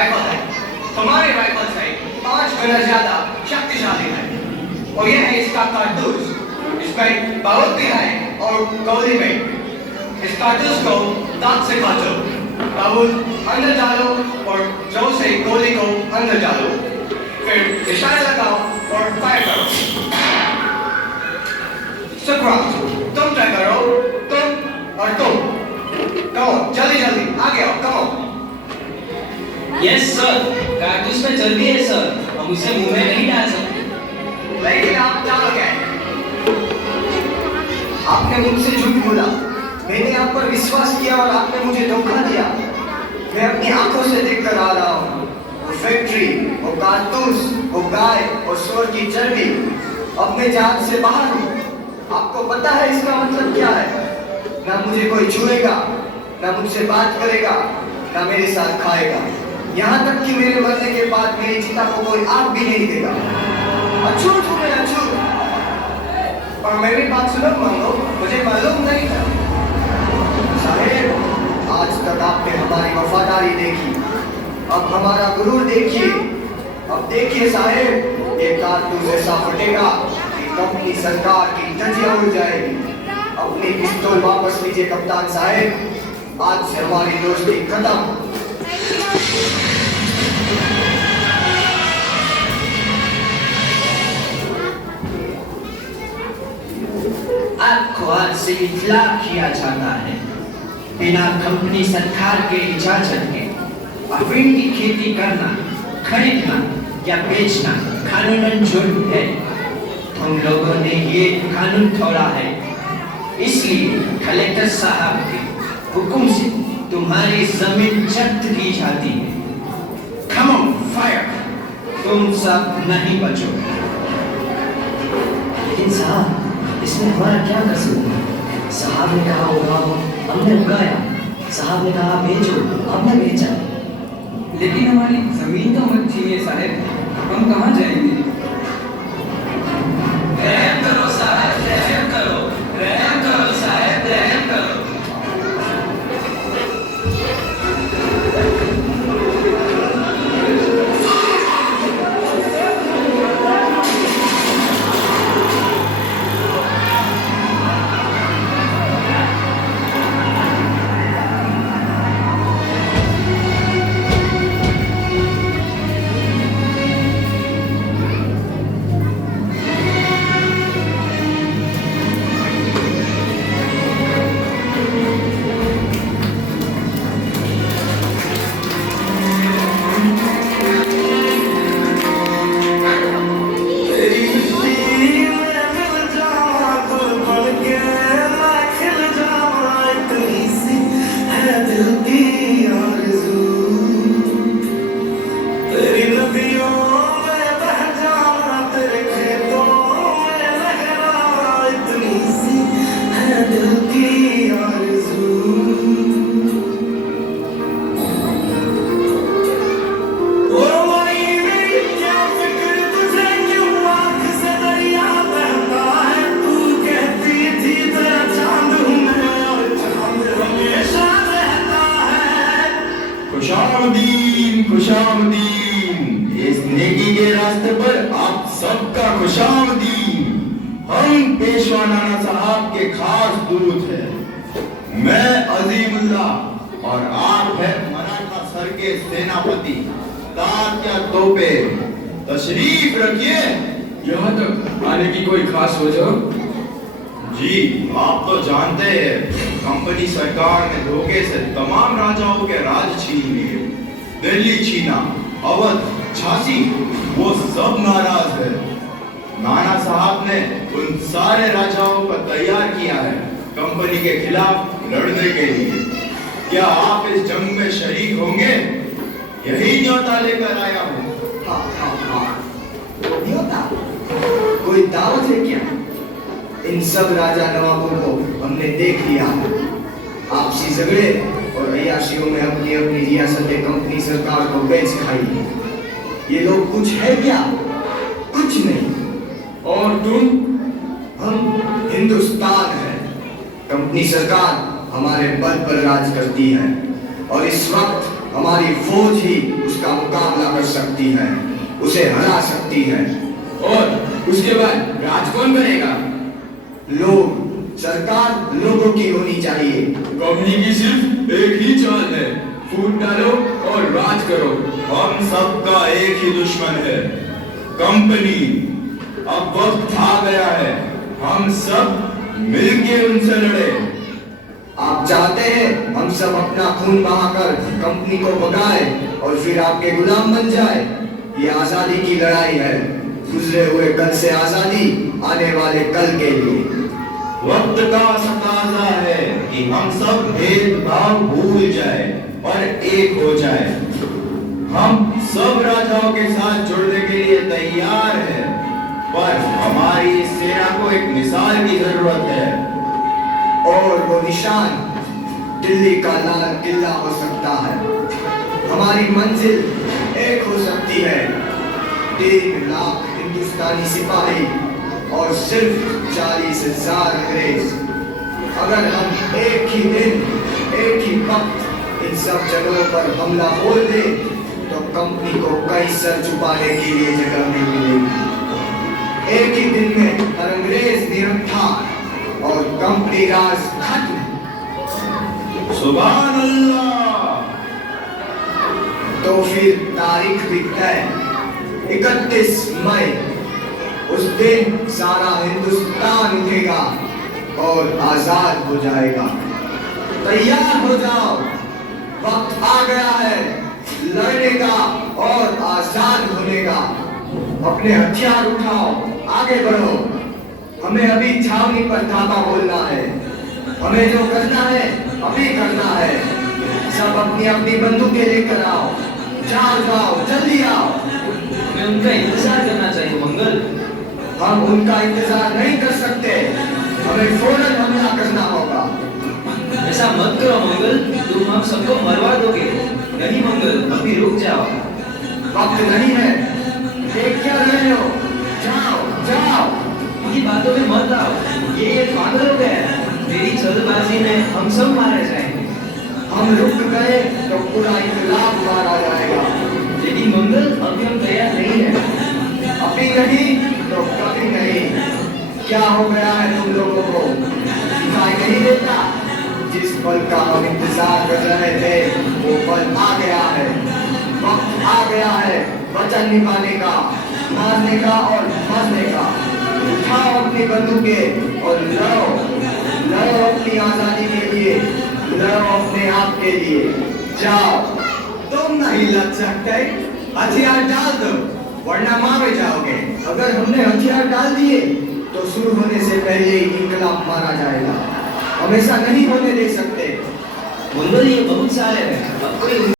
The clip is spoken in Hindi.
राइफल है। तुम्हारी राइफल से 5 गुना ज्यादा शक्तिशाली है। और यह है इसका कारतूस। इसमें बारूद भी है और गोली भी। इस कारतूस को दांत से काटो, बारूद अंदर डालो और जोर से गोली को अंदर डालो। फिर इशारा लगाओ और फायर करो। सुकरात, तुम ट्राई करो, तुम और तुम। कहो जल्दी जल्दी आगे आओ, कहो। यस सर, कारतूस में चर्बी है सर, हम उसे मुंह में नहीं डाल सकते। लेकिन आप डालोगे। आपने मुझसे झूठ बोला, मैंने आप पर विश्वास किया और आपने मुझे धोखा दिया। मैं अपनी आंखों से देखकर आ रहा हूँ। वो फैक्ट्री, वो कारतूस, वो गाय और सूअर की चर्बी। अब मैं जान से बाहर हूँ। आपको पता है इसका मतलब क्या है? ना मुझे कोई छुएगा, ना मुझसे बात करेगा, ना मेरे साथ खाएगा। यहाँ तक कि मेरे मरने के बाद मेरी चिता को कोई आग भी नहीं देगा। अछूत हूँ मैं, अछूत। और मेरी बात सुनो मानो, मुझे मालूम नहीं था। साहेब, आज तक आपने हमारी वफादारी देखी, अब हमारा गुरूर देखिए। अब देखिए साहेब, ये कारतूस ऐसा फटेगा कि कंपनी सरकार की धज्जियां उड़ जाएगी। अपनी पिस्तौल वापस लीजिए कप्तान साहेब, आज से हमारी दोस्ती खत्म। आपको आज से इत्तला किया जाता है, बिना कंपनी सरकार के इजाजत के अफीम की खेती करना, खरीदना या बेचना कानूनन जुर्म है। तुम लोगों ने ये कानून तोड़ा है, इसलिए कलेक्टर साहब के हुक्म से तुम्हारी जमीन जब्त की जाती है। Come on, fire! तुम सब नहीं बचोगे। लेकिन साहब, इसमें हमारा क्या कसूर है? साहब ने कहा उगाओ, हमने उगाया। साहब ने कहा बेचो, हमने बेचा। लेकिन हमारी जमीन तो मत छीनिए साहब, हम कहाँ जाएंगे? रहम करो साहब, रहम करो, रहम करो साहब, रहम करो। खुशामदीन, खुशामदीन। इस नेकी के रास्ते पर आप सबका खुशामदीन। हम पेशवा नाना साहब के खास दूत हैं। मैं अजीमुल्लाह और आप है मराठा सर के सेनापति तात्या तोपे। तशरीफ रखिए। यहाँ तक आने की कोई खास वजह? जी, आप तो जानते हैं, कंपनी सरकार ने धोखे से तमाम राजाओं के राज छीन लिए। दिल्ली छीना, अवध, झांसी, वो सब नाराज है। नाना साहब ने उन सारे राजाओं को तैयार किया है कंपनी के खिलाफ लड़ने के लिए। क्या आप इस जंग में शरीक होंगे? यही न्योता लेकर आया हूँ। हाँ हाँ हाँ, न्योता? कोई दावत है क्या? इन सब राजा नवाबों को हमने देख लिया। आपसी झगड़े और अय्याशियों में अपनी अपनी रियासतें कंपनी सरकार को बेच खाई। ये लोग कुछ है क्या? कुछ नहीं। और तुम? हम हिंदुस्तान है। कंपनी सरकार हमारे बल पर राज करती है और इस वक्त हमारी फौज ही उसका मुकाबला कर सकती है, उसे हरा सकती है। और उसके बाद राज कौन करेगा? लोग, सरकार लोगों की होनी चाहिए। कंपनी की सिर्फ एक ही चाल है, फूट डालो और राज करो। हम सबका एक ही दुश्मन है, कंपनी। अब वक्त आ गया है, हम सब मिलके उनसे लड़े। आप चाहते हैं हम सब अपना खून बहाकर कंपनी को भगाए और फिर आपके गुलाम बन जाए? ये आजादी की लड़ाई है, गुजरे हुए कल से आजादी, आने वाले कल के लिए। वक्त का तकाजा है कि हम सब भेदभाव भूल जाए और एक हो जाए। हम सब राजाओं के साथ जुड़ने के लिए तैयार हैं, पर हमारी इस सेना को एक मिसाल की जरूरत है। और वो निशान दिल्ली का लाल किला हो सकता है। हमारी मंजिल एक हो सकती है, 3 लाख हिंदुस्तानी सिपाही और सिर्फ 40,000 अंग्रेज। अगर हम एक ही दिन, एक ही वक्त इन सब जगहों पर हमला बोल दें, तो कंपनी को कई सर छुपाने के लिए जगह नहीं मिलेगी। एक ही दिन में हर अंग्रेज निरंथा और कंपनी राज खत्म। सुभान अल्लाह। तो फिर तारीख भी तय, 31 मई। उस दिन सारा हिंदुस्तान उठेगा और आजाद हो जाएगा। तैयार हो जाओ, वक्त आ गया है लड़ने का और आजाद होने का। अपने हथियार उठाओ, आगे बढ़ो। हमें अभी छावनी पर धावा बोलना है। हमें जो करना है अभी करना है। सब अपनी अपनी बंदूकें लेकर आओ। जाओ जाओ, जल्दी आओ। हमें उनका इंतजार करना चाहिए मंगल। हम उनका इंतजार नहीं कर सकते, हमें फौरन हमला करना होगा। ऐसा मत करो मंगल, तुम हम सबको मरवा दोगे। नहीं मंगल, अभी रुक जाओ। वक्त नहीं है, देख क्या रहे हो? जाओ जाओ। इनकी बातों में मत आओ, ये पागल हो गया है। तेरी जल्दबाजी में हम सब मारे जाएंगे। हम रुक गए तो पूरा इनकलाब मारा जाएगा। लेकिन मंगल, अभी हम तैयार नहीं है। अभी नहीं तो कभी नहीं। क्या हो गया है तुम लोगों को? दिखाई नहीं देता? जिस पल का हम इंतजार कर रहे थे वो पल आ गया है। वक्त आ गया है वचन निभाने का, मारने का और मरने का। उठाओ अपनी बंदूकें और लड़ो। लड़ो अपनी आजादी के लिए, लड़ो अपने आप के लिए। जाओ। तुम नहीं लड़ सकते, हथियार डाल दो वरना मारे जाओगे। अगर हमने हथियार डाल दिए तो शुरू होने से पहले ही इंकलाब मारा जाएगा। हम ऐसा नहीं होने दे सकते। मंगल, ये बहुत सारे हैं, अब कोई